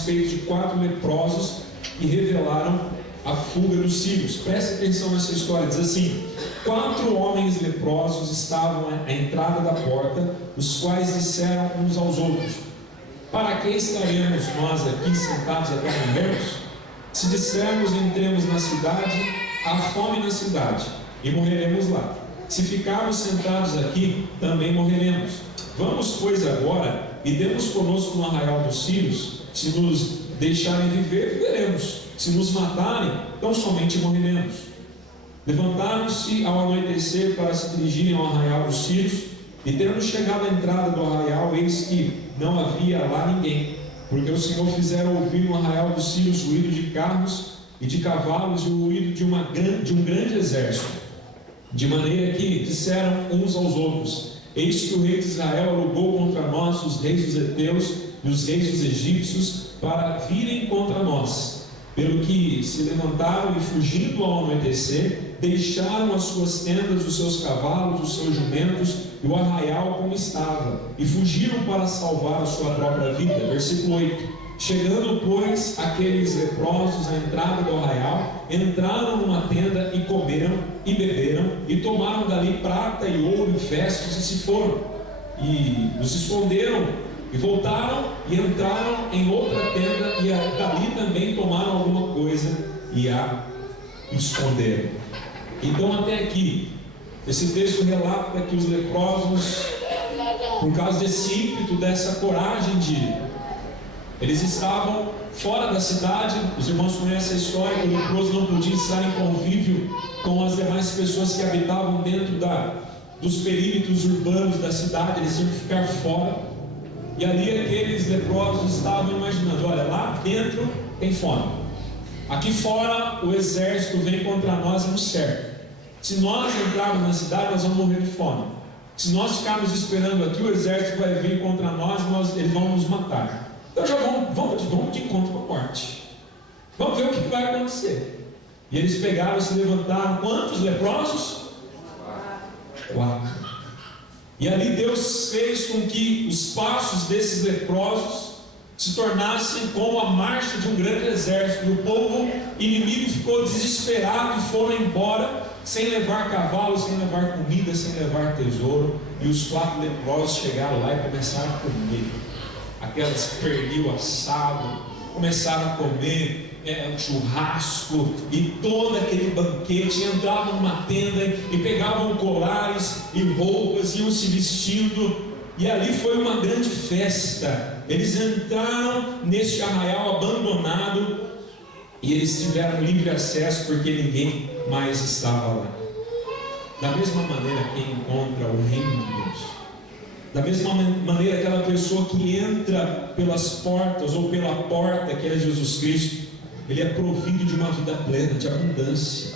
respeito de 4 leprosos que revelaram a fuga dos sírios. Preste atenção nessa história. Diz assim: 4 homens leprosos estavam à entrada da porta, os quais disseram uns aos outros: para que estaremos nós aqui sentados até morrermos? Se dissermos entremos na cidade, há fome na cidade, e morreremos lá. Se ficarmos sentados aqui, também morreremos. Vamos, pois, agora, e demos conosco no arraial dos sírios. Se nos deixarem viver, viveremos. Se nos matarem, então somente morreremos. Levantaram-se ao anoitecer para se dirigirem ao arraial dos sírios, e tendo chegado à entrada do arraial, eis que não havia lá ninguém, porque o Senhor fizera ouvir no arraial dos sírios o ruído de carros e de cavalos e o ruído de um grande exército, de maneira que disseram uns aos outros: eis que o rei de Israel alugou contra nós os reis dos heteus e os reis dos egípcios para virem contra nós. Pelo que se levantaram e, fugindo ao anoitecer, deixaram as suas tendas, os seus cavalos, os seus jumentos e o arraial como estava, e fugiram para salvar a sua própria vida. Versículo 8: chegando, pois, aqueles leprosos à entrada do arraial, entraram numa tenda e comeram e beberam, e tomaram dali prata e ouro e vestes, e se foram, e os esconderam. E voltaram e entraram em outra tenda, e dali também tomaram alguma coisa e a esconderam. Então, até aqui, esse texto relata que os leprosos, por causa desse ímpeto, dessa coragem eles estavam fora da cidade. Os irmãos conhecem a história que o leproso não podia estar em convívio com as demais pessoas que habitavam dentro dos perímetros urbanos da cidade. Eles tinham que ficar fora. E ali aqueles leprosos estavam imaginando: olha, lá dentro tem fome, aqui fora o exército vem contra nós no cerco. Se nós entrarmos na cidade, nós vamos morrer de fome. Se nós ficarmos esperando aqui, o exército vai vir contra nós, eles vão nos matar. Então já vamos de encontro com a morte. Vamos ver o que vai acontecer. E eles pegaram e se levantaram. Quantos leprosos? 4. E ali Deus fez com que os passos desses leprosos se tornassem como a marcha de um grande exército. E o povo inimigo ficou desesperado e foram embora, sem levar cavalos, sem levar comida, sem levar tesouro. E os 4 leprosos chegaram lá e começaram a comer aquelas pernil assado, começaram a comer um churrasco e todo aquele banquete. Entravam numa tenda e pegavam colares e roupas, iam se vestindo, e ali foi uma grande festa. Eles entraram neste arraial abandonado e eles tiveram livre acesso, porque ninguém mais estava lá. Da mesma maneira, quem encontra o reino de Deus, da mesma maneira, aquela pessoa que entra pelas portas ou pela porta que é Jesus Cristo, ele é provido de uma vida plena, de abundância.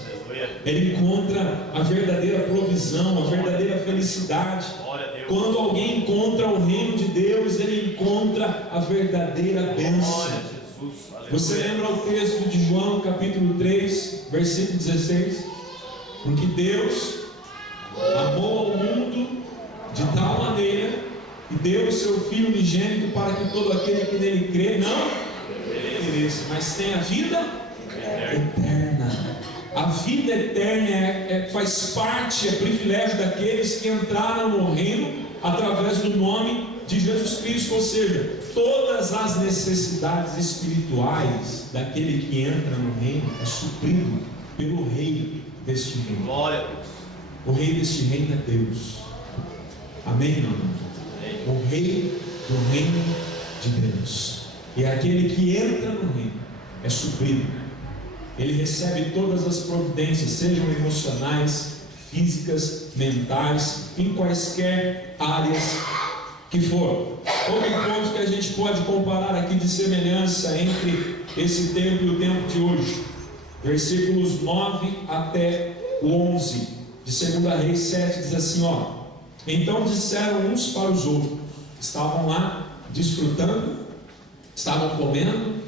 Ele encontra a verdadeira provisão, a verdadeira felicidade. Quando alguém encontra o reino de Deus, ele encontra a verdadeira bênção. Você lembra o texto de João capítulo 3, versículo 16? Porque Deus amou ao mundo de tal maneira que deu o seu Filho unigênito, para que todo aquele que nele crê não pereça, mas tenha vida eterna. A vida eterna faz parte, é privilégio daqueles que entraram no reino através do nome de Jesus Cristo. Ou seja, todas as necessidades espirituais daquele que entra no reino é suprido pelo rei deste reino. Glória a Deus. O rei deste reino é Deus. Amém, irmão? O rei do reino de Deus. E aquele que entra no reino é suprido. Ele recebe todas as providências, sejam emocionais, físicas, mentais, em quaisquer áreas que for. Outro ponto que a gente pode comparar aqui de semelhança entre esse tempo e o tempo de hoje, versículos 9 até o 11 de 2 Reis 7, diz assim, ó: então disseram uns para os outros, estavam lá desfrutando, estavam comendo,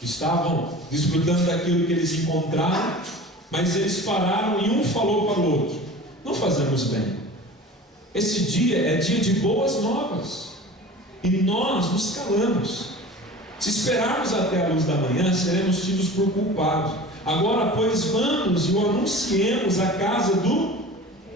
estavam desfrutando daquilo que eles encontraram, mas eles pararam e um falou para o outro: não fazemos bem, esse dia é dia de boas novas, e nós nos calamos. Se esperarmos até a luz da manhã, seremos tidos por culpados. Agora, pois, vamos e o anunciemos à casa do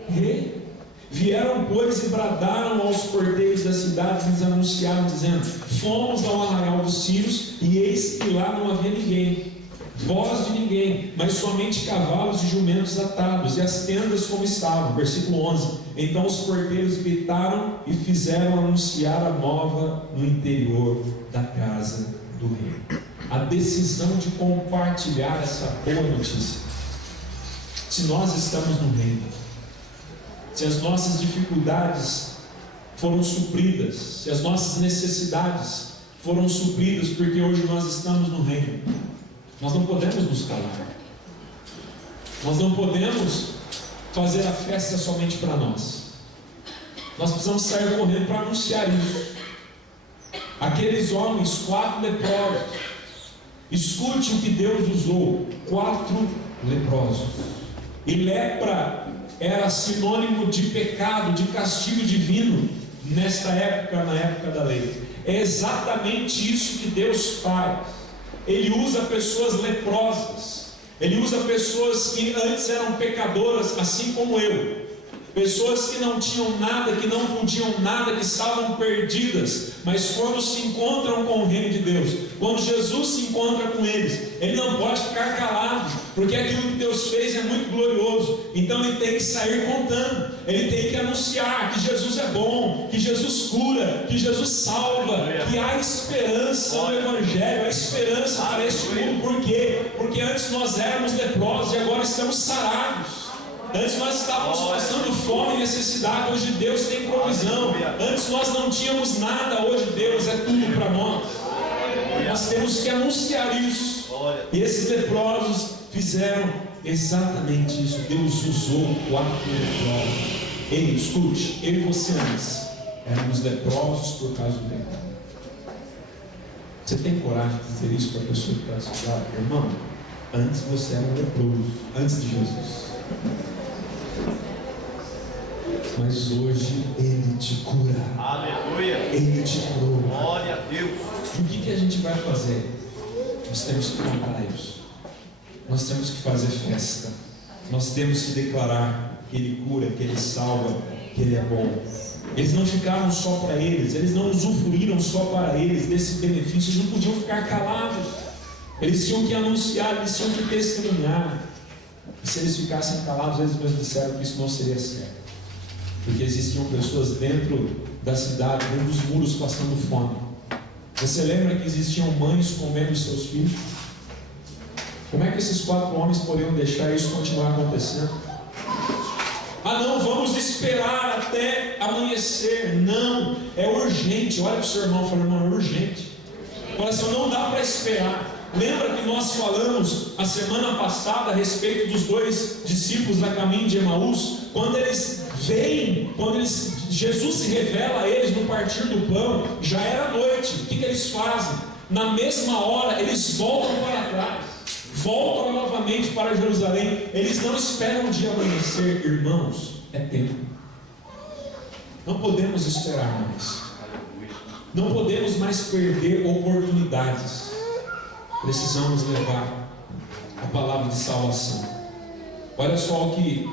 rei. Vieram, pois, e bradaram aos porteiros da cidade, e lhes anunciaram, dizendo: fomos ao arraial dos sírios, e eis que lá não havia ninguém, voz de ninguém, mas somente cavalos e jumentos atados, e as tendas como estavam. Versículo 11: então os porteiros gritaram e fizeram anunciar a nova no interior da casa do rei. A decisão de compartilhar essa boa notícia. Se nós estamos no reino, se as nossas dificuldades foram supridas, se as nossas necessidades foram supridas, porque hoje nós estamos no reino, nós não podemos nos calar. Nós não podemos fazer a festa somente para nós. Nós precisamos sair correndo para anunciar isso. Aqueles homens, 4 leprosos, escute o que Deus usou: 4 leprosos. E lepra era sinônimo de pecado, de castigo divino nesta época, na época da lei. É exatamente isso que Deus faz. Ele usa pessoas leprosas, Ele usa pessoas que antes eram pecadoras, assim como eu, pessoas que não tinham nada, que não podiam nada, que estavam perdidas, mas quando se encontram com o reino de Deus, quando Jesus se encontra com eles, ele não pode ficar calado, porque aquilo que Deus fez é muito glorioso. Então ele tem que sair contando, ele tem que anunciar que Jesus é bom, que Jesus cura, que Jesus salva, que há esperança no Evangelho, há esperança para este mundo. Por quê? Porque antes nós éramos leprosos e agora estamos sarados. Antes nós estávamos passando fome e necessidade, hoje Deus tem provisão. Antes nós não tínhamos nada, hoje Deus é tudo para nós. Nós temos que anunciar isso. E esses leprosos fizeram exatamente isso. Deus usou 4 leprosos. Ei, escute, eu e você antes éramos leprosos por causa do pecado. Você tem coragem de dizer isso para a pessoa que está ao seu lado? Irmão, antes você era um leproso, antes de Jesus. Mas hoje Ele te cura. Aleluia. Ele te curou. Glória a Deus. E o que a gente vai fazer? Nós temos que contar isso. Nós temos que fazer festa. Nós temos que declarar que Ele cura, que Ele salva, que Ele é bom. Eles não ficaram só para eles não usufruíram só para eles desse benefício, eles não podiam ficar calados. Eles tinham que anunciar, eles tinham que testemunhar. E se eles ficassem calados, eles mesmos disseram que isso não seria certo. Porque existiam pessoas dentro da cidade, dentro dos muros, passando fome. Você lembra que existiam mães comendo seus filhos? Como é que esses 4 homens poderiam deixar isso continuar acontecendo? Ah não, vamos esperar até amanhecer. Não, é urgente. Olha para o seu irmão e fala: irmão, é urgente. Fala assim: não dá para esperar. Lembra que nós falamos a semana passada a respeito dos 2 discípulos a caminho de Emaús? Quando eles vêm, Jesus se revela a eles no partir do pão, já era noite. O que eles fazem? Na mesma hora eles voltam para trás, voltam novamente para Jerusalém. Eles não esperam o dia amanhecer. Irmãos, é tempo. Não podemos esperar mais. Não podemos mais perder oportunidades. Precisamos levar a palavra de salvação. Olha só o que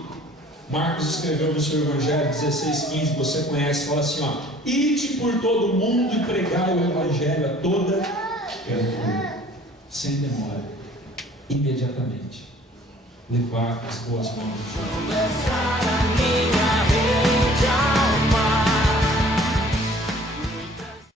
Marcos escreveu no seu Evangelho 16:15, você conhece, fala assim: ó, ide por todo mundo e pregai o Evangelho a toda criatura, sem demora, imediatamente, levar as boas novas.